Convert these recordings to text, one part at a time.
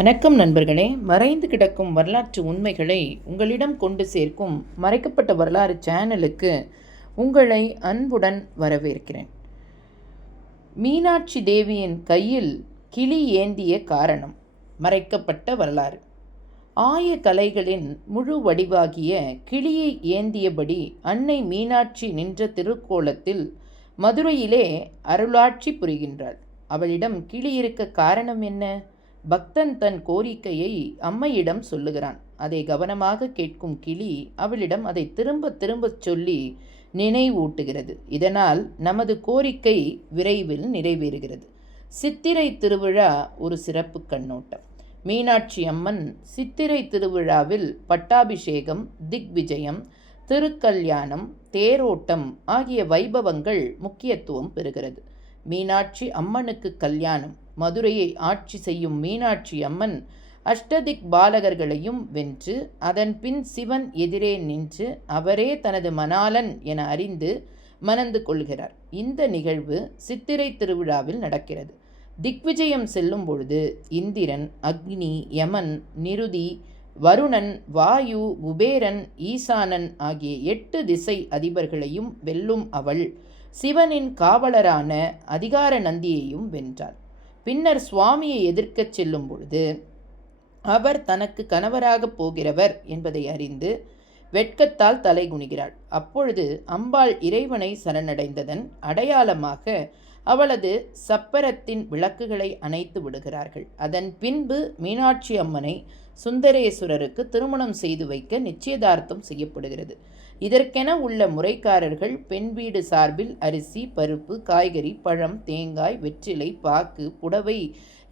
வணக்கம் நண்பர்களே. மறைந்து கிடக்கும் வரலாற்று உண்மைகளை உங்களிடம் கொண்டு சேர்க்கும் மறைக்கப்பட்ட வரலாறு சேனலுக்கு உங்களை அன்புடன் வரவேற்கிறேன். மீனாட்சி தேவியின் கையில் கிளி ஏந்திய காரணம். மறைக்கப்பட்ட வரலாறு. ஆய கலைகளின் முழு வடிவாகிய கிளியை ஏந்தியபடி அன்னை மீனாட்சி நின்ற திருக்கோலத்தில் மதுரையிலே அருளாட்சி புரிகின்றாள். அவளிடம் கிளி இருக்க காரணம் என்ன? பக்தன் தன் கோரிக்கையை அம்மையிடம் சொல்லுகிறான். அதை கவனமாக கேட்கும் கிளி அவளிடம் அதை திரும்ப திரும்ப சொல்லி நினைவூட்டுகிறது. இதனால் நமது கோரிக்கை விரைவில் நிறைவேறுகிறது. சித்திரை திருவிழா ஒரு சிறப்பு கண்ணோட்டம். மீனாட்சி அம்மன் சித்திரை திருவிழாவில் பட்டாபிஷேகம், திக்விஜயம், திருக்கல்யாணம், தேரோட்டம் ஆகிய வைபவங்கள் முக்கியத்துவம் பெறுகிறது. மீனாட்சி அம்மனுக்கு கல்யாணம். மதுரையை ஆட்சி செய்யும் மீனாட்சி அம்மன் அஷ்டதிக் பாலகர்களையும் வென்று அதன் பின் சிவன் எதிரே நின்று அவரே தனது மணாளன் என அறிந்து மணந்து கொள்கிறார். இந்த நிகழ்வு சித்திரை திருவிழாவில் நடக்கிறது. திக்விஜயம் செல்லும் பொழுது இந்திரன், அக்னி, யமன், நிருதி, வருணன், வாயு, குபேரன், ஈசானன் ஆகிய 8 திசை அதிபர்களையும் வெல்லும் அவள் சிவனின் காவலரான அதிகார நந்தியையும் வென்றார். பின்னர் சுவாமியை எதிர்க்கச் செல்லும் பொழுது அவர் தனக்கு கணவராகப் போகிறவர் என்பதை அறிந்து வெட்கத்தால் தலைகுனிகிறாள். அப்பொழுது அம்பாள் இறைவனை சரணடைந்ததன் அடையாளமாக அவளது சப்பரத்தின் விளக்குகளை அணைத்து விடுகிறார்கள். அதன் பின்பு மீனாட்சி அம்மனை சுந்தரேஸ்வரருக்கு திருமணம் செய்து வைக்க நிச்சயதார்த்தம் செய்யப்படுகிறது. இதற்கென உள்ள முறைக்காரர்கள் பெண் வீடு சார்பில் அரிசி, பருப்பு, காய்கறி, பழம், தேங்காய், வெற்றிலை, பாக்கு, புடவை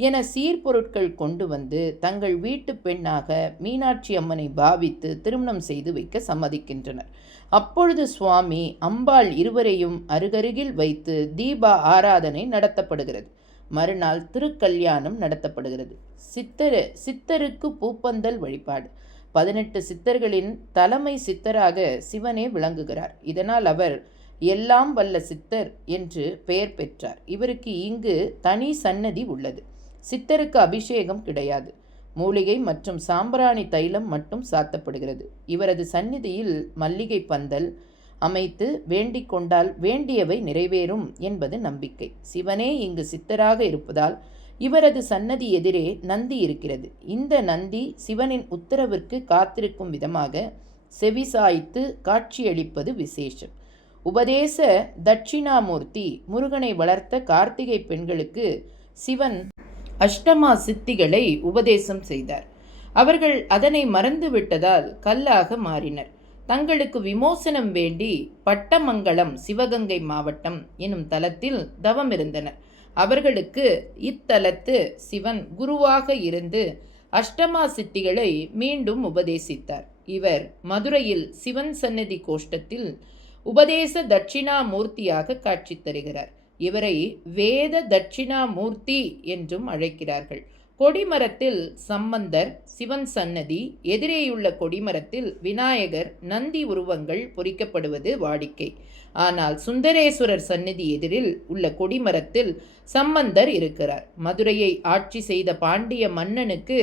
என சீர்பொருட்கள் கொண்டு வந்து தங்கள் வீட்டு பெண்ணாக மீனாட்சி அம்மனை பாவித்து திருமணம் செய்து வைக்க சம்மதிக்கின்றனர். அப்பொழுது சுவாமி, அம்பாள் இருவரையும் அருகருகில் வைத்து தீப ஆராதனை நடத்தப்படுகிறது. மறுநாள் திருக்கல்யாணம் நடத்தப்படுகிறது. சித்தருக்கு பூப்பந்தல் வழிபாடு. 18 சித்தர்களின் தலைமை சித்தராக சிவனே விளங்குகிறார். இதனால் அவர் எல்லாம் வல்ல சித்தர் என்று பெயர் பெற்றார். இவருக்கு இங்கு தனி சன்னதி உள்ளது. சித்தருக்கு அபிஷேகம் கிடையாது. மூலிகை மற்றும் சாம்பிராணி தைலம் மட்டும் சாத்தப்படுகிறது. இவரது சந்நிதியில் மல்லிகை பந்தல் அமைத்து வேண்டிக் கொண்டால் வேண்டியவை நிறைவேறும் என்பது நம்பிக்கை. சிவனே இங்கு சித்தராக இருப்பதால் இவரது சன்னதி எதிரே நந்தி இருக்கிறது. இந்த நந்தி சிவனின் உத்தரவிற்கு காத்திருக்கும் விதமாக செவிசாய்த்து காட்சியளிப்பது விசேஷம். உபதேச தட்சிணாமூர்த்தி. முருகனை வளர்த்த கார்த்திகை பெண்களுக்கு சிவன் அஷ்டமா சித்திகளை உபதேசம் செய்தார். அவர்கள் அதனை மறந்துவிட்டதால் கல்லாக மாறினர். தங்களுக்கு விமோசனம் வேண்டி பட்டமங்கலம், சிவகங்கை மாவட்டம் எனும் தலத்தில் தவம் இருந்தனர். அவர்களுக்கு இத்தலத்து சிவன் குருவாக இருந்து அஷ்டமா சித்திகளை மீண்டும் உபதேசித்தார். இவர் மதுரையில் சிவன் சந்நிதி கோஷ்டத்தில் உபதேச தட்சிணாமூர்த்தியாக காட்சி தருகிறார். இவரை வேத தட்சிணாமூர்த்தி என்றும் அழைக்கிறார்கள். கொடிமரத்தில் சம்பந்தர், சிவன் சன்னதி, எதிரேயுள்ள கொடிமரத்தில் விநாயகர், நந்தி உருவங்கள் பொறிக்கப்படுவது வாடிக்கை. ஆனால் சுந்தரேஸ்வரர் சந்நிதி எதிரில் உள்ள கொடிமரத்தில் சம்பந்தர் இருக்கிறார். மதுரையை ஆட்சி செய்த பாண்டிய மன்னனுக்கு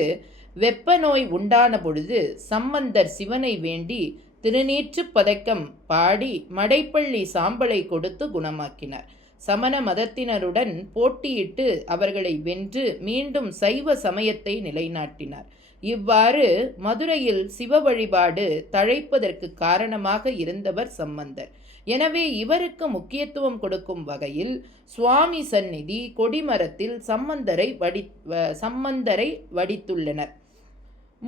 வெப்ப நோய் உண்டான பொழுது சம்பந்தர் சிவனை வேண்டி திருநீற்று பதக்கம் பாடி மடைப்பள்ளி சாம்பலை கொடுத்து குணமாக்கினார். சமண மதத்தினருடன் போட்டியிட்டு அவர்களை வென்று மீண்டும் சைவ சமயத்தை நிலைநாட்டினார். இவ்வாறு மதுரையில் சிவ வழிபாடு தழைப்பதற்கு காரணமாக இருந்தவர் சம்பந்தர். எனவே இவருக்கு முக்கியத்துவம் கொடுக்கும் வகையில் சுவாமி சந்நிதி கொடிமரத்தில் சம்பந்தரை வடித்துள்ளனர்.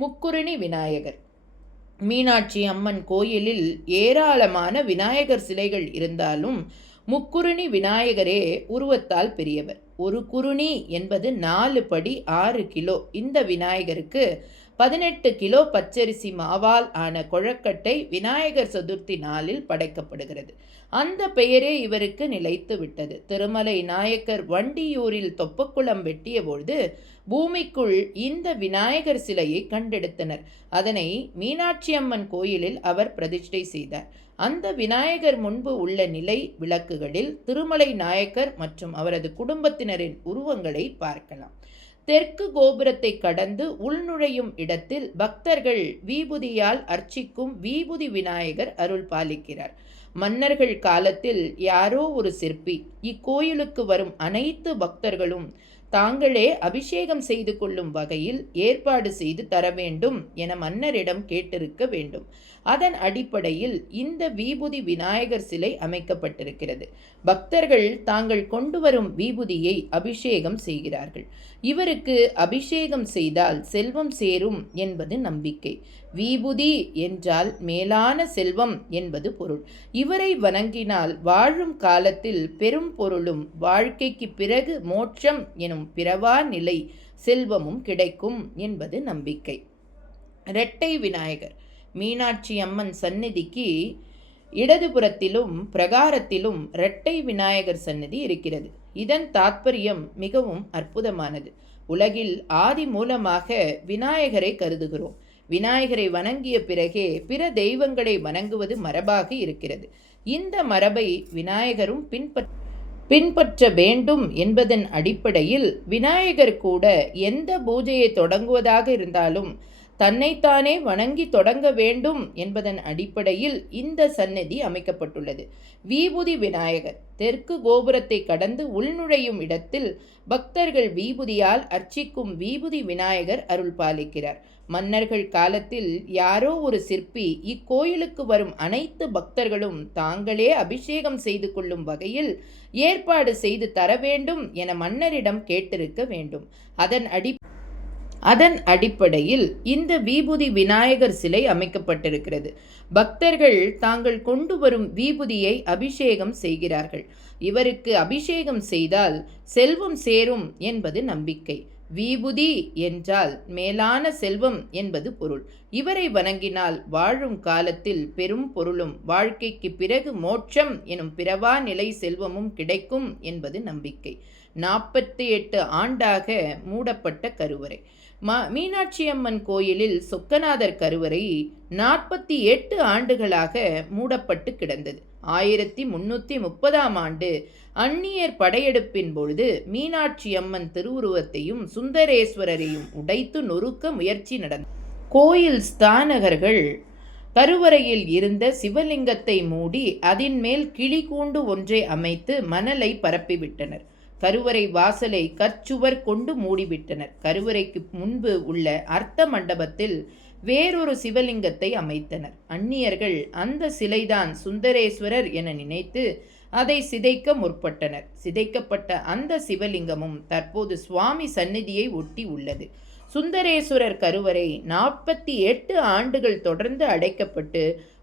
முக்குருணி விநாயகர். மீனாட்சி அம்மன் கோயிலில் ஏராளமான விநாயகர் சிலைகள் இருந்தாலும் முக்குருணி விநாயகரே உருவத்தால் பெரியவர். ஒரு குருணி என்பது 4 படி 6 கிலோ. இந்த விநாயகருக்கு 18 கிலோ பச்சரிசி மாவால் ஆன கொழக்கட்டை விநாயகர் சதுர்த்தி நாளில் படைக்கப்படுகிறது. அந்த பெயரே இவருக்கு நிலைத்து விட்டது. திருமலை நாயக்கர் வண்டியூரில் தொப்பக்குளம் வெட்டியபொழுது பூமிக்குள் இந்த விநாயகர் சிலையை கண்டெடுத்தனர். அதனை மீனாட்சி அம்மன் கோயிலில் அவர் பிரதிஷ்டை செய்தார். அந்த விநாயகர் முன்பு உள்ள நிலை விளக்குகளில் திருமலை நாயக்கர் மற்றும் அவரது குடும்பத்தினரின் உருவங்களை பார்க்கலாம். தெற்கு கோபுரத்தை கடந்து உள்நுழையும் இடத்தில் பக்தர்கள் வீபுதியால் அர்ச்சிக்கும் வீபுதி விநாயகர் அருள் பாலிக்கிறார். மன்னர்கள் காலத்தில் யாரோ ஒரு சிற்பி இக்கோயிலுக்கு வரும் அனைத்து பக்தர்களும் தாங்களே அபிஷேகம் செய்து கொள்ளும் வகையில் ஏற்பாடு செய்து தர வேண்டும் என மன்னரிடம் கேட்டிருக்க வேண்டும். அதன் அடிப்படையில் இந்த வீபுதி விநாயகர் சிலை அமைக்கப்பட்டிருக்கிறது. பக்தர்கள் தாங்கள் கொண்டு வரும் வீபுதியை அபிஷேகம் செய்கிறார்கள். இவருக்கு அபிஷேகம் செய்தால் செல்வம் சேரும் என்பது நம்பிக்கை. வீபுதி என்றால் மேலான செல்வம் என்பது பொருள். இவரை வணங்கினால் வாழும் காலத்தில் பெரும் பொருளும் வாழ்க்கைக்கு பிறகு மோட்சம் எனும் பிறவா நிலை செல்வமும் கிடைக்கும் என்பது நம்பிக்கை. இரட்டை விநாயகர் மீனாட்சி அம்மன் சந்நிதிக்கு இடதுபுறத்திலும் பிரகாரத்திலும் இரட்டை விநாயகர் சந்நிதி இருக்கிறது. இதன் தாத்பரியம் மிகவும் அற்புதமானது. உலகில் ஆதி மூலமாக விநாயகரை கருதுகிறோம். விநாயகரை வணங்கிய பிறகே பிற தெய்வங்களை வணங்குவது மரபாக இருக்கிறது. இந்த மரபை விநாயகரும் பின்பற்ற வேண்டும் என்பதன் அடிப்படையில் விநாயகர் கூட எந்த பூஜையை தொடங்குவதாக இருந்தாலும் தன்னைத்தானே வணங்கி தொடங்க வேண்டும் என்பதன் அடிப்படையில் இந்த சந்நிதி அமைக்கப்பட்டுள்ளது. வீபுதி விநாயகர் தெற்கு கோபுரத்தை கடந்து உள்நுழையும் இடத்தில் பக்தர்கள் வீபுதியால் அர்ச்சிக்கும் வீபுதி விநாயகர் அருள் பாலிக்கிறார். மன்னர்கள் காலத்தில் யாரோ ஒரு சிற்பி இக்கோயிலுக்கு வரும் அனைத்து பக்தர்களும் தாங்களே அபிஷேகம் செய்து கொள்ளும் வகையில் ஏற்பாடு செய்து தர வேண்டும் என மன்னரிடம் கேட்டிருக்க வேண்டும். அதன் அடிப்படையில் இந்த வீபுதி விநாயகர் சிலை அமைக்கப்பட்டிருக்கிறது. பக்தர்கள் தாங்கள் கொண்டு வரும் வீபுதியை அபிஷேகம் செய்கிறார்கள். இவருக்கு அபிஷேகம் செய்தால் செல்வம் சேரும் என்பது நம்பிக்கை. வீபுதி என்றால் மேலான செல்வம் என்பது பொருள். இவரை வணங்கினால் வாழும் காலத்தில் பெரும் பொருளும் வாழ்க்கைக்கு பிறகு மோட்சம் எனும் பிறவா நிலை செல்வமும் கிடைக்கும் என்பது நம்பிக்கை. 48 ஆண்டாக மூடப்பட்ட கருவறை. மீனாட்சி அம்மன் கோயிலில் சொக்கநாதர் கருவறை 48 ஆண்டுகளாக மூடப்பட்டு கிடந்தது. 1330ஆம் ஆண்டு அந்நியர் படையெடுப்பின் பொழுது மீனாட்சி அம்மன் திருவுருவத்தையும் சுந்தரேஸ்வரரையும் உடைத்து நொறுக்க முயற்சி நடந்தது. கோயில் ஸ்தானகர்கள் கருவறையில் இருந்த சிவலிங்கத்தை மூடி அதன் மேல் கிளி கூண்டு ஒன்றை அமைத்து மணலை பரப்பிவிட்டனர். கருவறை வாசலை கற்சுவர் கொண்டு மூடிவிட்டனர். கருவறைக்கு முன்பு உள்ள அர்த்த மண்டபத்தில் வேறொரு சிவலிங்கத்தை அமைத்தனர். அந்நியர்கள் அந்த சிலைதான் சுந்தரேஸ்வரர் என நினைத்து அதை சிதைக்க முற்பட்டனர். சிதைக்கப்பட்ட அந்த சிவலிங்கமும் தற்போது சுவாமி சந்நிதியை ஒட்டி உள்ளது. சுந்தரேஸ்வரர் கருவறை 48 ஆண்டுகள் தொடர்ந்து அடைக்கப்பட்டு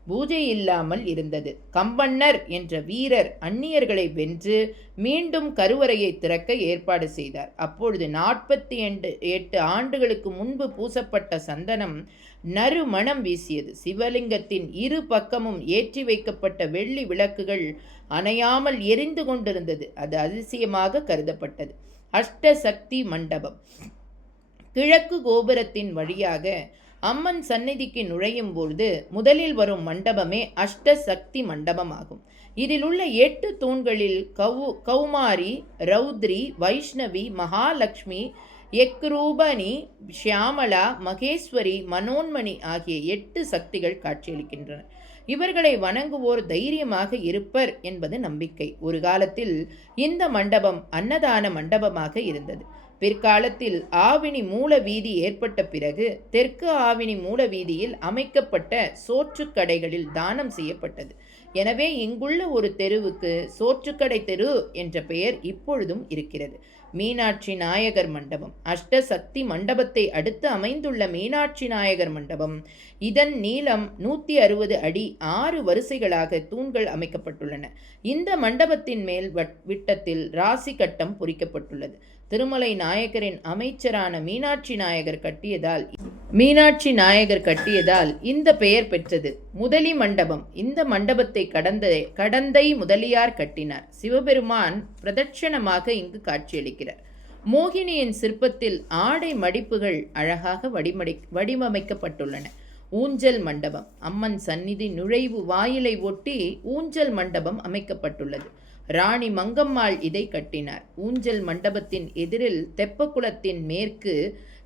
பூஜை இல்லாமல் இருந்தது. கம்பண்ணர் என்ற வீரர் அந்நியர்களை வென்று மீண்டும் கருவறையை திறக்க ஏற்பாடு செய்தார். அப்பொழுது 48 ஆண்டுகளுக்கு முன்பு பூசப்பட்ட சந்தனம் நறுமணம் வீசியது. சிவலிங்கத்தின் இரு பக்கமும் ஏற்றி வைக்கப்பட்ட வெள்ளி விளக்குகள் அணையாமல் எரிந்து கொண்டிருந்தது. அது அதிசயமாக கருதப்பட்டது. அஷ்டசக்தி மண்டபம். கிழக்கு கோபுரத்தின் வழியாக அம்மன் சந்நிதிக்கு நுழையும் பொழுது முதலில் வரும் மண்டபமே அஷ்டசக்தி மண்டபமாகும். இதில் உள்ள 8 தூண்களில் கௌமாரி, ரௌத்ரி, வைஷ்ணவி, மகாலட்சுமி, யக்ரூபணி, ஷியாமலா, மகேஸ்வரி, மனோன்மணி ஆகிய 8 சக்திகள் காட்சியளிக்கின்றன. இவர்களை வணங்குவோர் தைரியமாக இருப்பர் என்பது நம்பிக்கை. ஒரு காலத்தில் இந்த மண்டபம் அன்னதான மண்டபமாக இருந்தது. பிற்காலத்தில் ஆவினி மூல வீதி ஏற்பட்ட பிறகு தெற்கு ஆவினி மூல வீதியில் அமைக்கப்பட்ட சோற்றுக்கடைகளில் தானம் செய்யப்பட்டது. எனவே இங்குள்ள ஒரு தெருவுக்கு சோற்றுக்கடை தெரு என்ற பெயர் இப்பொழுதும் இருக்கிறது. மீனாட்சி நாயகர் மண்டபம். அஷ்டசக்தி மண்டபத்தை அடுத்து அமைந்துள்ள மீனாட்சி நாயகர் மண்டபம். இதன் நீளம் 160 அடி. 6 வரிசைகளாக தூண்கள் அமைக்கப்பட்டுள்ளன. இந்த மண்டபத்தின் மேல் விட்டத்தில் ராசி கட்டம் பொறிக்கப்பட்டுள்ளது. திருமலை நாயகரின் அமைச்சரான மீனாட்சி நாயகர் கட்டியதால் இந்த பெயர் பெற்றது. முதலி மண்டபம். இந்த மண்டபத்தை கடந்தை முதலியார் கட்டினார். சிவபெருமான் பிரதட்சணமாக இங்கு காட்சியளிக்கிறார். மோகினியின் சிற்பத்தில் ஆடை மடிப்புகள் அழகாக வடிவமைக்கப்பட்டுள்ளன. ஊஞ்சல் மண்டபம். அம்மன் சந்நிதி நுழைவு வாயிலை ஒட்டி ஊஞ்சல் மண்டபம் அமைக்கப்பட்டுள்ளது. ராணி மங்கம்மாள் இதை கட்டினார். ஊஞ்சல் மண்டபத்தின் எதிரில் தெப்பக்குளத்தின் மேற்கு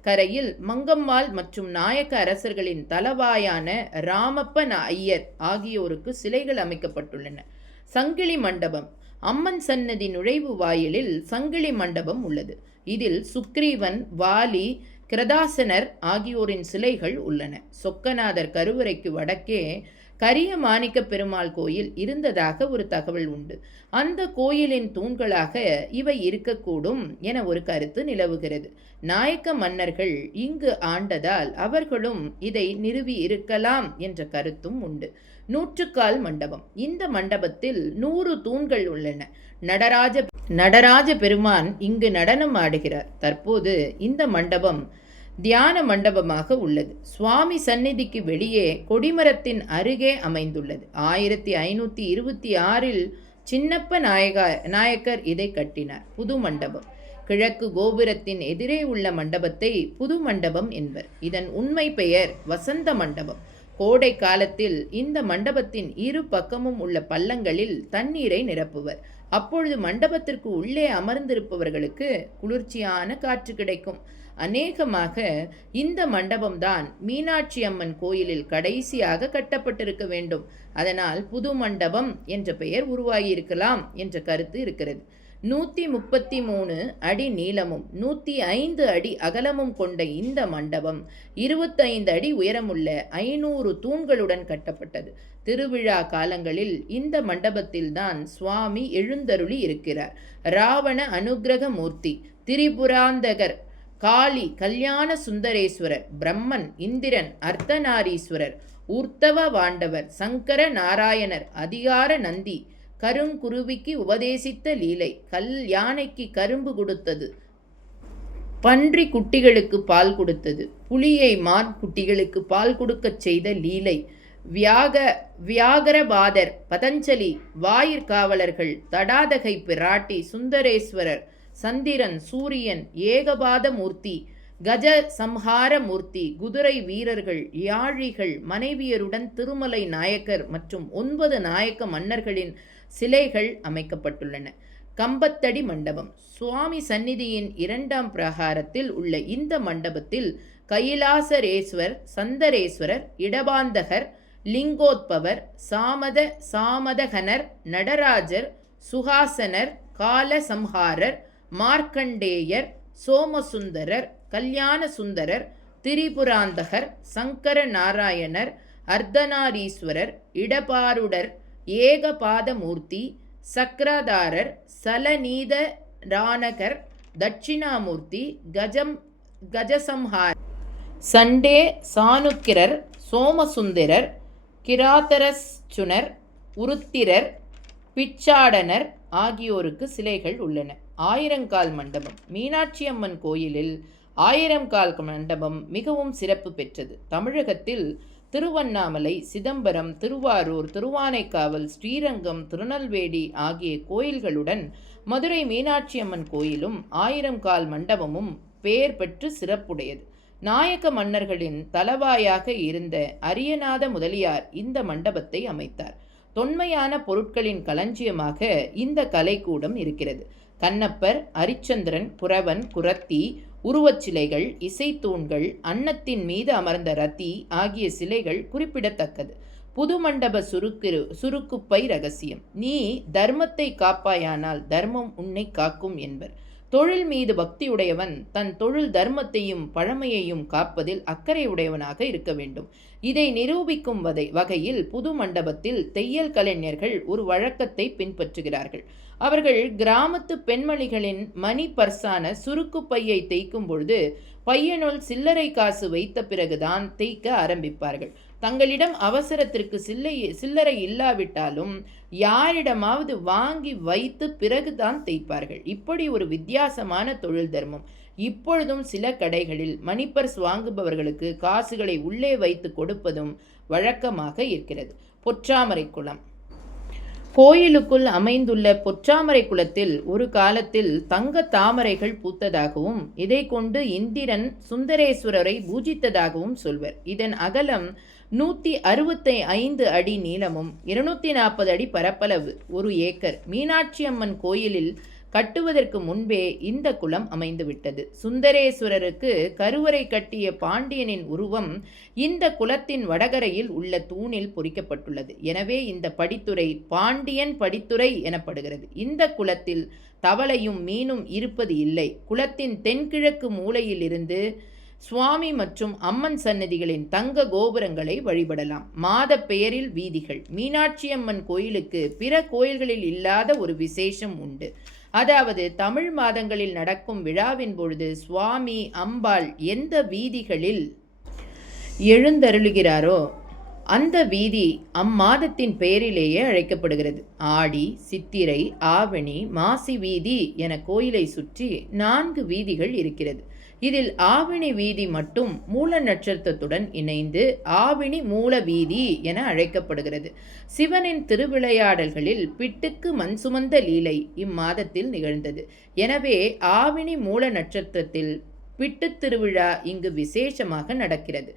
கரையில் மங்கம்மாள் மற்றும் நாயக்க அரசர்களின் தலவாயான ராமப்ப ஐயர் ஆகியோருக்கு சிலைகள் அமைக்கப்பட்டுள்ளன. சங்கிலி மண்டபம். அம்மன் சன்னதி நுழைவு வாயிலில் சங்கிலி மண்டபம் உள்ளது. இதில் சுக்ரீவன், வாலி, கிரதாசனர் ஆகியோரின் சிலைகள் உள்ளன. சொக்கநாதர் கருவறைக்கு வடக்கே கரிய மாணிக்க பெருமாள் கோயில் இருந்ததாக ஒரு தகவல் உண்டு. அந்த கோயிலின் தூண்களாக இவை இருக்கக்கூடும் என ஒரு கருத்து நிலவுகிறது. நாயக்க மன்னர்கள் இங்கு ஆண்டதால் அவர்களும் இதை நிறுவி இருக்கலாம் என்ற கருத்தும் உண்டு. நூற்றுக்கால் மண்டபம். இந்த மண்டபத்தில் 100 தூண்கள் உள்ளன. நடராஜ பெருமான் இங்கு நடனம் ஆடுகிறார். தற்போது இந்த மண்டபம் தியான மண்டபமாக உள்ளது. சுவாமி சந்நிதிக்கு வெளியே கொடிமரத்தின் அருகே அமைந்துள்ளது. 1526இல் சின்னப்ப நாயக்கர் இதை கட்டினார். புது மண்டபம். கிழக்கு கோபுரத்தின் எதிரே உள்ள மண்டபத்தை புது மண்டபம் என்பர். இதன் உண்மை பெயர் வசந்த மண்டபம். கோடை காலத்தில் இந்த மண்டபத்தின் இரு பக்கமும் உள்ள பள்ளங்களில் தண்ணீரை நிரப்புவர். அப்பொழுது மண்டபத்திற்கு உள்ளே அமர்ந்திருப்பவர்களுக்கு குளிர்ச்சியான காற்று கிடைக்கும். அநேகமாக இந்த மண்டபம்தான் மீனாட்சி அம்மன் கோயிலில் கடைசியாக கட்டப்பட்டிருக்க வேண்டும். அதனால் புது மண்டபம் என்ற பெயர் உருவாகியிருக்கலாம் என்ற கருத்து இருக்கிறது. 133 அடி நீளமும் 105 அடி அகலமும் கொண்ட இந்த மண்டபம் 25 அடி உயரமுள்ள 500 தூண்களுடன் கட்டப்பட்டது. திருவிழா காலங்களில் இந்த மண்டபத்தில்தான் சுவாமி எழுந்தருளி இருக்கிறார். ராவண அனுக்கிரக மூர்த்தி, திரிபுராந்தகர், காளி, கல்யாண சுந்தரேஸ்வரர், பிரம்மன், இந்திரன், அர்த்தநாரீஸ்வரர், ஊர்த்தவ வாண்டவர், சங்கர நாராயணர், அதிகார நந்தி, கருங்குருவிக்கு உபதேசித்த லீலை, யானைக்கு கரும்பு கொடுத்தது, பன்றி குட்டிகளுக்கு பால் கொடுத்தது, புலியை மான் குட்டிகளுக்கு பால் கொடுக்கச் செய்த லீலை, வியாகரபாதர், பதஞ்சலி, வாயிற்காவலர்கள், தடாதகை பிராட்டி, சுந்தரேஸ்வரர், சந்திரன், சூரியன், ஏகபாத மூர்த்தி, கஜ சம்ஹார மூர்த்தி, குதிரை வீரர்கள், யாழிகள், மனைவியருடன் திருமலை நாயக்கர் மற்றும் 9 நாயக்க மன்னர்களின் சிலைகள் அமைக்கப்பட்டுள்ளன. கம்பத்தடி மண்டபம். சுவாமி சந்நிதியின் 2ஆம் பிரகாரத்தில் உள்ள இந்த மண்டபத்தில் கைலாசரேஸ்வர், சந்தரேஸ்வரர், இடபாந்தகர், லிங்கோத்பவர், சாமதகனர், நடராஜர், சுகாசனர், காலசம்ஹாரர், மார்க்கண்டேயர், சோமசுந்தரர், கல்யாண சுந்தரர், திரிபுராந்தகர், சங்கர நாராயணர், அர்த்தநாரீஸ்வரர், இடபாருடர், ஏகபாதமூர்த்தி, சக்கரதாரர், சலநீதரானகர், தட்சிணாமூர்த்தி, கஜசம்ஹார், சண்டே, சானுக்கிரர், சோமசுந்தரர், கிராதரசுனர், உருத்திரர், பிச்சாடனர் ஆகியோருக்கு சிலைகள் உள்ளன. 1000 கால் மண்டபம். மீனாட்சி அம்மன் கோயிலில் 1000 கால் மண்டபம் மிகவும் சிறப்பு பெற்றது. தமிழகத்தில் திருவண்ணாமலை, சிதம்பரம், திருவாரூர், திருவானைக்காவல், ஸ்ரீரங்கம், திருநெல்வேலி ஆகிய கோயில்களுடன் மதுரை மீனாட்சி அம்மன் கோயிலும் 1000 கால் மண்டபமும் பெயர் பெற்று சிறப்புடையது. நாயக்க மன்னர்களின் தலவாயாக இருந்த அரியநாத முதலியார் இந்த மண்டபத்தை அமைத்தார். தொன்மையான பொருட்களின் களஞ்சியமாக இந்த கலைக்கூடம் இருக்கிறது. கண்ணப்பர், அரிச்சந்திரன், குறவன், குரத்தி உருவச்சிலைகள், இசைத்தூண்கள், அன்னத்தின் மீது அமர்ந்த ரதி ஆகிய சிலைகள் குறிப்பிடத்தக்கது. புது மண்டப சுருக்குப்பை ரகசியம். நீ தர்மத்தை காப்பாயானால் தர்மம் உன்னை காக்கும் என்பர். தொழில் மீது பக்தியுடையவன் தன் தொழில் தர்மத்தையும் பழமையையும் காப்பதில் அக்கறை உடையவனாக இருக்க வேண்டும். இதை நிரூபிக்கும் வகையில் புது மண்டபத்தில் தையல் கலைஞர்கள் ஒரு வழக்கத்தை பின்பற்றுகிறார்கள். அவர்கள் கிராமத்து பெண்மணிகளின் மணி பர்சான சுருக்கு பையை தைக்கும் பொழுது பையனுள் சில்லறை காசு வைத்த பிறகுதான் தைக்க ஆரம்பிப்பார்கள். தங்களிடம் அவசரத்திற்கு சில்லறை இல்லாவிட்டாலும் யாரிடமாவது வாங்கி வைத்து பிறகுதான் தைப்பார்கள். இப்படி ஒரு வித்தியாசமான தொழில் தர்மம் இப்பொழுதும் சில கடைகளில் மணிப்பர்ஸ் வாங்குபவர்களுக்கு காசுகளை உள்ளே வைத்து கொடுப்பதும் வழக்கமாக இருக்கிறது. பொற்றாமரை குளம். கோயிலுக்குள் அமைந்துள்ள பொற்றாமரை குளத்தில் ஒரு காலத்தில் தங்க தாமரைகள் பூத்ததாகவும் இதை கொண்டு இந்திரன் சுந்தரேஸ்வரரை பூஜித்ததாகவும் சொல்வர். இதன் அகலம் 165 அடி நீளமும் 240 அடி பரப்பளவு, 1 ஏக்கர். மீனாட்சி அம்மன் கோயிலில் கட்டுவதற்கு முன்பே இந்த குளம் அமைந்துவிட்டது. சுந்தரேஸ்வரருக்கு கருவறை கட்டிய பாண்டியனின் உருவம் இந்த குளத்தின் வடகரையில் உள்ள தூணில் பொறிக்கப்பட்டுள்ளது. எனவே இந்த படித்துறை பாண்டியன் படித்துறை எனப்படுகிறது. இந்த குளத்தில் தவளையும் மீனும் இருப்பது இல்லை. குளத்தின் தென்கிழக்கு மூலையில் இருந்து சுவாமி மற்றும் அம்மன் சன்னதிகளின் தங்க கோபுரங்களை வழிபடலாம். மாத பெயரில் வீதிகள். மீனாட்சி அம்மன் கோயிலுக்கு பிற கோயில்களில் இல்லாத ஒரு விசேஷம் உண்டு. அதாவது தமிழ் மாதங்களில் நடக்கும் விழாவின் பொழுது சுவாமி அம்பாள் எந்த வீதிகளில் எழுந்தருளுகிறாரோ அந்த வீதி அம்மாதத்தின் பெயரிலேயே அழைக்கப்படுகிறது. ஆடி, சித்திரை, ஆவணி, மாசி வீதி என கோயிலை சுற்றி 4 வீதிகள் இருக்கிறது. இதில் ஆவணி வீதி மட்டும் மூல நட்சத்திரத்துடன் இணைந்து ஆவணி மூல வீதி என அழைக்கப்படுகிறது. சிவனின் திருவிளையாடல்களில் பிட்டுக்கு மண் சுமந்த லீலை இம்மாதத்தில் நிகழ்ந்தது. எனவே ஆவணி மூல நட்சத்திரத்தில் பிட்டு திருவிழா இங்கு விசேஷமாக நடக்கிறது.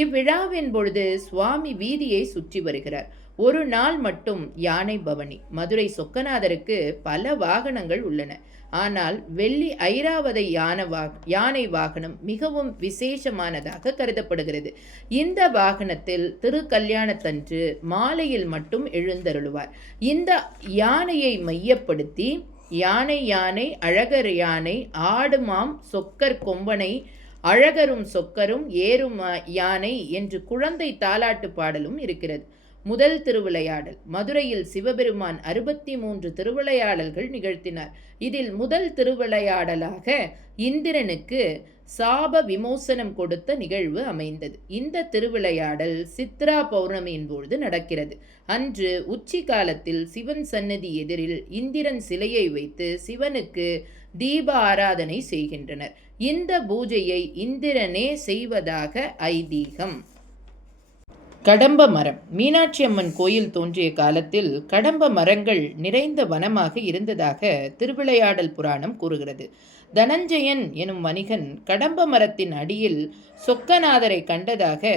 இவ்விழாவின் பொழுது சுவாமி வீதியை சுற்றி வருகிறார். ஒரு நாள் மட்டும் யானை பவனி. மதுரை சொக்கநாதருக்கு பல வாகனங்கள் உள்ளன. ஆனால் வெள்ளி ஐராவதை யானை வாகனம் மிகவும் விசேஷமானதாக கருதப்படுகிறது. இந்த வாகனத்தில் திருக்கல்யாணத்தன்று மாலையில் மட்டும் எழுந்தருளுவார். இந்த யானையை மையப்படுத்தி யானை அழகர் யானை ஆடுமாம் சொக்கர் கொம்பனை அழகரும் சொக்கரும் ஏறும் யானை என்று குழந்தை தாலாட்டு பாடலும் இருக்கிறது. முதல் திருவிளையாடல். மதுரையில் சிவபெருமான் 63 திருவிளையாடல்கள் நிகழ்த்தினார். இதில் முதல் திருவிளையாடலாக இந்திரனுக்கு சாப விமோசனம் கொடுத்த நிகழ்வு அமைந்தது. இந்த திருவிளையாடல் சித்ரா பௌர்ணமியின் பொழுது நடக்கிறது. அன்று உச்சி காலத்தில் சிவன் சன்னதி எதிரில் இந்திரன் சிலையை வைத்து சிவனுக்கு தீப ஆராதனை செய்கின்றனர். இந்த பூஜையை இந்திரனே செய்வதாக ஐதீகம். கடம்ப மரம். மீனாட்சி அம்மன் கோயில் தோன்றிய காலத்தில் கடம்ப மரங்கள் நிறைந்த வனமாக இருந்ததாக திருவிளையாடல் புராணம் கூறுகிறது. தனஞ்சயன் எனும் வணிகன் கடம்ப மரத்தின் அடியில் சொக்கநாதரை கண்டதாக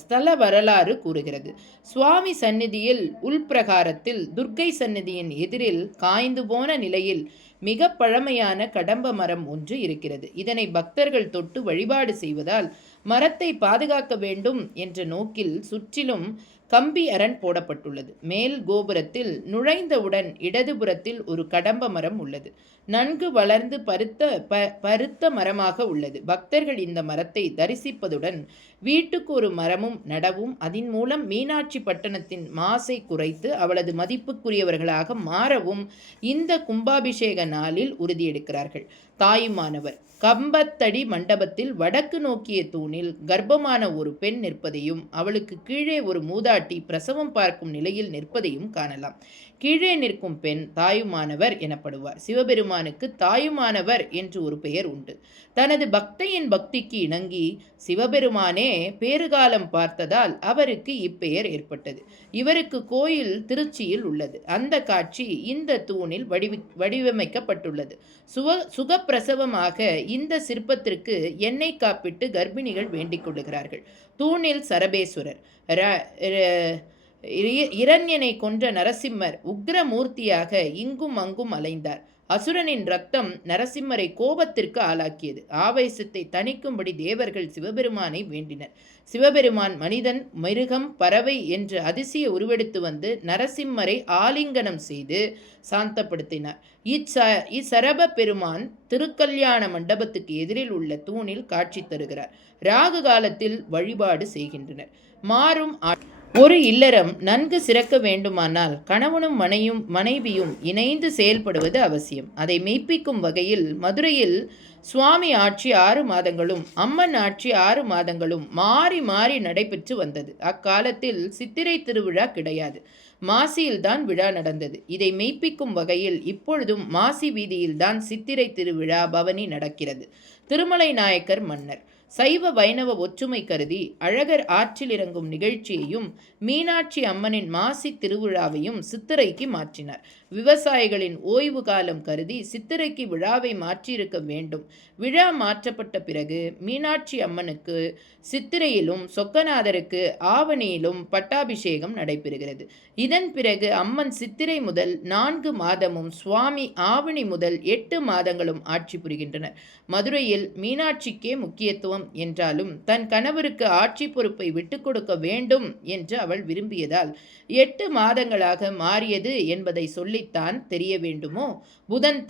ஸ்தல வரலாறு கூறுகிறது. சுவாமி சந்நிதியில் உள்பிரகாரத்தில் துர்க்கை சந்நிதியின் எதிரில் காய்ந்து போன நிலையில் மிக பழமையான கடம்ப மரம் ஒன்று இருக்கிறது. இதனை பக்தர்கள் தொட்டு வழிபாடு செய்வதால் மரத்தை பாதுகாக்க வேண்டும் என்ற நோக்கில் சுற்றிலும் கம்பி அரண் போடப்பட்டுள்ளது. மேல் கோபுரத்தில் நுழைந்தவுடன் இடதுபுறத்தில் ஒரு கடம்ப மரம் உள்ளது. நன்கு வளர்ந்து பருத்த மரமாக உள்ளது. பக்தர்கள் இந்த மரத்தை தரிசிப்பதுடன் வீட்டுக்கு ஒரு மரமும் நடவும் அதன் மூலம் மீனாட்சி பட்டணத்தின் மாசை குறைத்து அவளது மதிப்புக்குரியவர்களாக மாறவும் இந்த கும்பாபிஷேக நாளில் உறுதியெடுக்கிறார்கள். தாயுமானவர். கம்பத்தடி மண்டபத்தில் வடக்கு நோக்கிய தூணில் கர்ப்பமான ஒரு பெண் நிற்பதையும் அவளுக்கு கீழே ஒரு மூதாட்டி பிரசவம் பார்க்கும் நிலையில் நிற்பதையும் காணலாம். கீழே நிற்கும் பெண் தாயுமானவர் எனப்படுவார். சிவபெருமானுக்கு தாயுமானவர் என்று ஒரு பெயர் உண்டு. தனது பக்தையின் பக்திக்கு இணங்கி சிவபெருமானே பேறுகாலம் பார்த்ததால் அவருக்கு இப்பெயர் ஏற்பட்டது. இவருக்கு கோயில் திருச்சியில் உள்ளது. அந்த காட்சி இந்த தூணில் வடிவமைக்கப்பட்டுள்ளது. சுகப்பிரசவமாக இந்த சிற்பத்திற்கு எண்ணெய் காப்பிட்டு கர்ப்பிணிகள் வேண்டிக் கொள்கிறார்கள். தூணில் சரபேஸ்வரர். இரண்யனை கொன்ற நரசிம்மர் உக்ரமூர்த்தியாக இங்கும் அங்கும் அலைந்தார். அசுரனின் ரத்தம் நரசிம்மரை கோபத்திற்கு ஆளாக்கியது. ஆவேசத்தை தணிக்கும்படி தேவர்கள் சிவபெருமானை வேண்டினர். சிவபெருமான் மனிதன், மிருகம், பறவை என்று அதிசய உருவெடுத்து வந்து நரசிம்மரை ஆலிங்கனம் செய்து சாந்தப்படுத்தினார். இச்சரப பெருமான் திருக்கல்யாண மண்டபத்துக்கு எதிரில் உள்ள தூணில் காட்சி தருகிறார். ராகு காலத்தில் வழிபாடு செய்கின்றனர். மாறும் ஒரு இல்லறம் நன்கு சிறக்க வேண்டுமானால் கணவனும் மனைவியும் இணைந்து செயல்படுவது அவசியம். அதை மெய்ப்பிக்கும் வகையில் மதுரையில் சுவாமி ஆட்சி 6 மாதங்களும் அம்மன் ஆட்சி 6 மாதங்களும் மாறி மாறி நடைபெற்று வந்தது. அக்காலத்தில் சித்திரை திருவிழா கிடையாது. மாசியில்தான் விழா நடந்தது. இதை மெய்ப்பிக்கும் வகையில் இப்பொழுதும் மாசி வீதியில்தான் சித்திரை திருவிழா பவனி நடக்கிறது. திருமலை நாயக்கர் மன்னர். சைவ வைணவ ஒற்றுமை கருதி அழகர் ஆற்றில் இறங்கும் நிகழ்ச்சியையும் மீனாட்சி அம்மனின் மாசி திருவிழாவையும் சித்திரைக்கு மாற்றினார். விவசாயிகளின் ஓய்வு காலம் கருதி சித்திரைக்கு விழாவை மாற்றியிருக்க வேண்டும். விழா மாற்றப்பட்ட பிறகு மீனாட்சி அம்மனுக்கு சித்திரையிலும் சொக்கநாதருக்கு ஆவணியிலும் பட்டாபிஷேகம் நடைபெறுகிறது. இதன் பிறகு அம்மன் சித்திரை முதல் 4 மாதமும் சுவாமி ஆவணி முதல் 8 மாதங்களும் ஆட்சி புரிகின்றனர். மதுரையில் மீனாட்சிக்கே முக்கியத்துவம் என்றாலும் தன் கணவருக்கு ஆட்சி பொறுப்பை விட்டுக் கொடுக்க வேண்டும் என்று அவள் விரும்பியதால் 8 மாதங்களாக மாறியது என்பதை சொல்லித்தான் தெரிய வேண்டுமோ? புதன்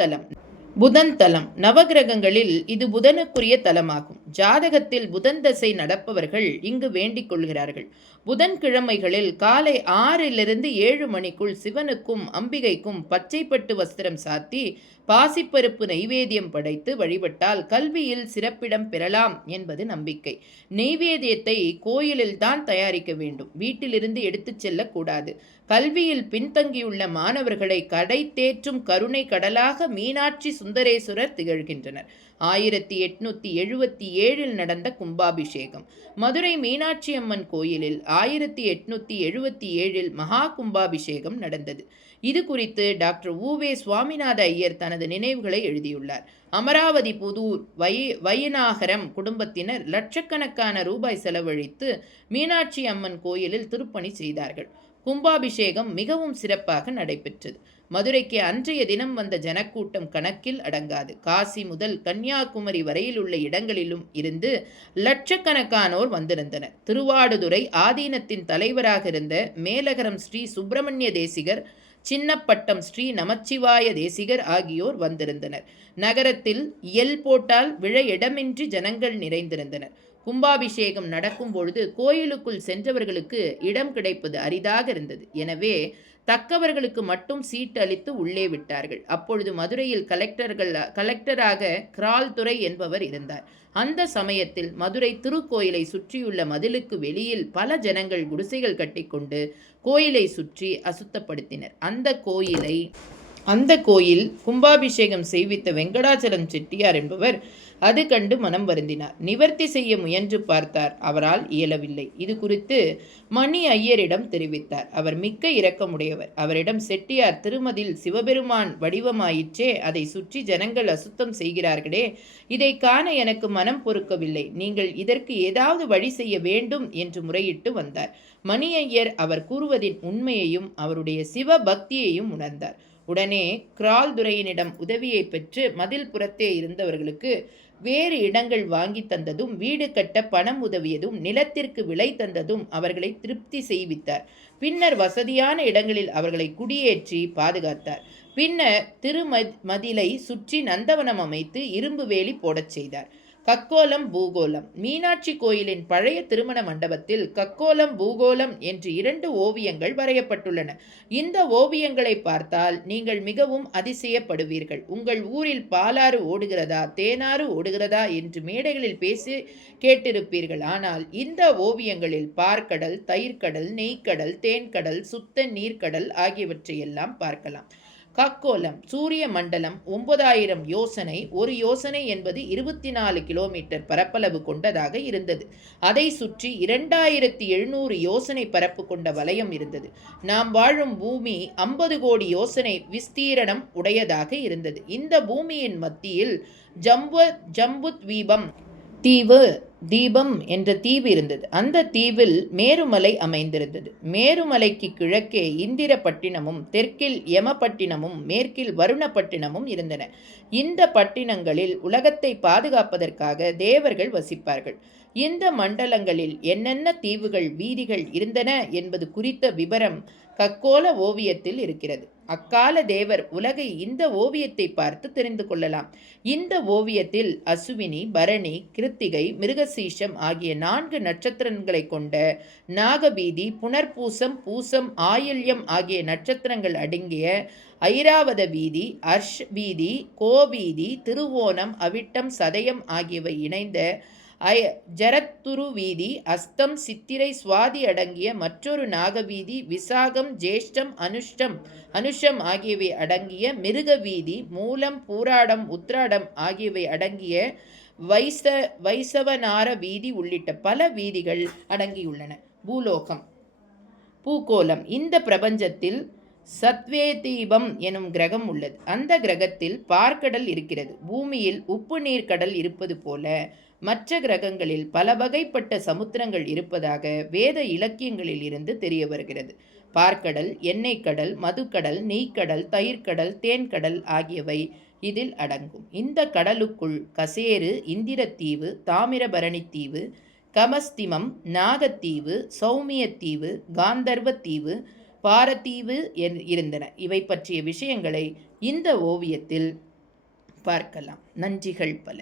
தலம் நவகிரகங்களில் இது புதனுக்குரிய தலமாகும். ஜாதகத்தில் புதன் தசை நடப்பவர்கள் இங்கு வேண்டிக் கொள்கிறார்கள். புதன்கிழமைகளில் காலை 6 - 7 மணிக்குள் சிவனுக்கும் அம்பிகைக்கும் பச்சைப்பட்டு வஸ்திரம் சாத்தி பாசிப்பருப்பு நைவேத்தியம் படைத்து வழிபட்டால் கல்வியில் சிறப்பிடம் பெறலாம் என்பது நம்பிக்கை. நெய்வேத்தியத்தை கோயிலில் தான் தயாரிக்க வேண்டும், வீட்டிலிருந்து எடுத்துச் செல்லக்கூடாது. கல்வியில் பின்தங்கியுள்ள மாணவர்களை கடை தேற்றும் கருணை கடலாக மீனாட்சி சுந்தரேஸ்வரர் திகழ்கின்றனர். 1877 நடந்த கும்பாபிஷேகம். மதுரை மீனாட்சி அம்மன் கோயிலில் 1877 மகா கும்பாபிஷேகம் நடந்தது. இது குறித்து டாக்டர் உ.வே. சுவாமிநாத ஐயர் தனது நினைவுகளை எழுதியுள்ளார். அமராவதி புதூர் வையனாகரம் குடும்பத்தினர் லட்சக்கணக்கான ரூபாய் செலவழித்து மீனாட்சி அம்மன் கோயிலில் திருப்பணி செய்தார்கள். கும்பாபிஷேகம் மிகவும் சிறப்பாக நடைபெற்றது. மதுரைக்கு அன்றைய தினம் வந்த ஜனக்கூட்டம் கணக்கில் அடங்காது. காசி முதல் கன்னியாகுமரி வரையில் உள்ள இடங்களிலும் இருந்து லட்சக்கணக்கானோர் வந்திருந்தனர். திருவாடுதுறை ஆதீனத்தின் தலைவராக இருந்த மேலகரம் ஸ்ரீ சுப்பிரமணிய தேசிகர், சின்னப்பட்டம் ஸ்ரீ நமச்சிவாய தேசிகர் ஆகியோர் வந்திருந்தனர். நகரத்தில் எல் போட்டால் விழ இடமின்றி ஜனங்கள் நிறைந்திருந்தனர். கும்பாபிஷேகம் நடக்கும் பொழுது கோயிலுக்குள் சென்றவர்களுக்கு இடம் கிடைப்பது அரிதாக இருந்தது. எனவே தக்கவர்களுக்கு மட்டும் சீட்டு அளித்து உள்ளே விட்டார்கள். அப்பொழுது மதுரையில் கலெக்டராக கிரால்துறை என்பவர் இருந்தார். அந்த சமயத்தில் மதுரை திருக்கோயிலை சுற்றியுள்ள மதிலுக்கு வெளியில் பல ஜனங்கள் குடிசைகள் கட்டிக்கொண்டு கோயிலை சுற்றி அசுத்தப்படுத்தினர். அந்த கோயில் கும்பாபிஷேகம் செய்வித்த வெங்கடாச்சலம் செட்டியார் என்பவர் அது கண்டு மனம் வருந்தினார். நிவர்த்தி செய்ய முயன்று பார்த்தார். அவரால் இயலவில்லை. இது குறித்து மணி ஐயரிடம் தெரிவித்தார். அவர் மிக்க இரக்கமுடையவர். அவரிடம் செட்டியார், திருமதில் சிவபெருமான் வடிவமாயிற்றே, அதை சுற்றி ஜனங்கள் அசுத்தம் செய்கிறார்களே, இதை காண எனக்கு மனம் பொறுக்கவில்லை. நீங்கள் இதற்கு ஏதாவது வழி செய்ய வேண்டும் என்று முறையிட்டு வந்தார். மணி ஐயர் அவர் கூறுவதின் உண்மையையும் அவருடைய சிவ பக்தியையும் உணர்ந்தார். உடனே கிரால்துறையினிடம் உதவியை பெற்று மதில் புறத்தே இருந்தவர்களுக்கு வேறு இடங்கள் வாங்கி தந்ததும், வீடு கட்ட பணம் உதவியதும், நிலத்திற்கு விலை தந்ததும் அவர்களை திருப்தி செய்வித்தார். பின்னர் வசதியான இடங்களில் அவர்களை குடியேற்றி பாதுகாத்தார். பின்னர் திருமதிலை சுற்றி நந்தவனம் அமைத்து இரும்பு வேலி போடச் செய்தார். கக்கோலம் பூகோளம். மீனாட்சி கோயிலின் பழைய திருமண மண்டபத்தில் கக்கோலம் பூகோளம் என்று 2 ஓவியங்கள் வரையப்பட்டுள்ளன. இந்த ஓவியங்களை பார்த்தால் நீங்கள் மிகவும் அதிசயப்படுவீர்கள். உங்கள் ஊரில் பாலாறு ஓடுகிறதா, தேனாறு ஓடுகிறதா என்று மேடைகளில் பேசி கேட்டிருப்பீர்கள். ஆனால் இந்த ஓவியங்களில் பார்க்கடல், தயிர்கடல், நெய்க்கடல், தேன்கடல், சுத்த நீர்க்கடல் ஆகியவற்றையெல்லாம் பார்க்கலாம். கக்கோலம். சூரிய மண்டலம் 9000 யோசனை. ஒரு யோசனை என்பது 24 கிலோமீட்டர் பரப்பளவு கொண்டதாக இருந்தது. அதை சுற்றி 2700 யோசனை பரப்பு கொண்ட வலயம் இருந்தது. நாம் வாழும் பூமி 50 கோடி யோசனை விஸ்தீரணம் உடையதாக இருந்தது. இந்த பூமியின் மத்தியில் ஜம்புத்வீபம் தீபம் என்ற தீவு இருந்தது. அந்த தீவில் மேருமலை அமைந்திருந்தது. மேருமலைக்கு கிழக்கே இந்திரப்பட்டினமும், தெற்கில் யமப்பட்டினமும், மேற்கில் வருணப்பட்டினமும் இருந்தன. இந்த பட்டினங்களில் உலகத்தை பாதுகாப்பதற்காக தேவர்கள் வசிப்பார்கள். இந்த மண்டலங்களில் என்னென்ன தீவுகள், வீதிகள் இருந்தன என்பது குறித்த விபரம் கக்கோல ஓவியத்தில் இருக்கிறது. அக்கால தேவர் உலகை இந்த ஓவியத்தை பார்த்து தெரிந்து கொள்ளலாம். இந்த ஓவியத்தில் அசுவினி, பரணி, கிருத்திகை, மிருகசீஷம் ஆகிய 4 நட்சத்திரங்களை கொண்ட நாகபீதி, புனர்பூசம், பூசம், ஆயில்யம் ஆகிய நட்சத்திரங்கள் அடங்கிய ஐராவத வீதி, அர்ஷ் வீதி, கோவீதி, திருவோணம், அவிட்டம், சதயம் ஆகியவை இணைந்த ஜரத்துரு வீதி, அஸ்தம், சித்திரை, சுவாதி அடங்கிய மற்றொரு நாகவீதி, விசாகம், ஜேஷ்டம், அனுஷம் ஆகியவை அடங்கிய மிருக வீதி, மூலம், பூராடம், உத்ராடம் ஆகியவை அடங்கிய வைசவநார வீதி உள்ளிட்ட பல வீதிகள் அடங்கியுள்ளன. பூலோகம், பூகோளம். இந்த பிரபஞ்சத்தில் சத்வேதீபம் எனும் கிரகம் உள்ளது. அந்த கிரகத்தில் பார்க்கடல் இருக்கிறது. பூமியில் உப்பு நீர் கடல் இருப்பது போல மற்ற கிரகங்களில் பல வகைப்பட்ட சமுத்திரங்கள் இருப்பதாக வேத இலக்கியங்களில் இருந்து தெரிய வருகிறது. பார்க்கடல், எண்ணெய் கடல், மதுக்கடல், நெய்க்கடல், தயிர்கடல், தேன்கடல் ஆகியவை இதில் அடங்கும். இந்த கடலுக்குள் கசேரு, இந்திரத்தீவு, தாமிரபரணித்தீவு, கமஸ்திமம், நாகத்தீவு, சௌமியத்தீவு, காந்தர்வத்தீவு, பாரதீவு இருந்தன. இவை பற்றிய விஷயங்களை இந்த ஓவியத்தில் பார்க்கலாம். நன்றிகள் பல.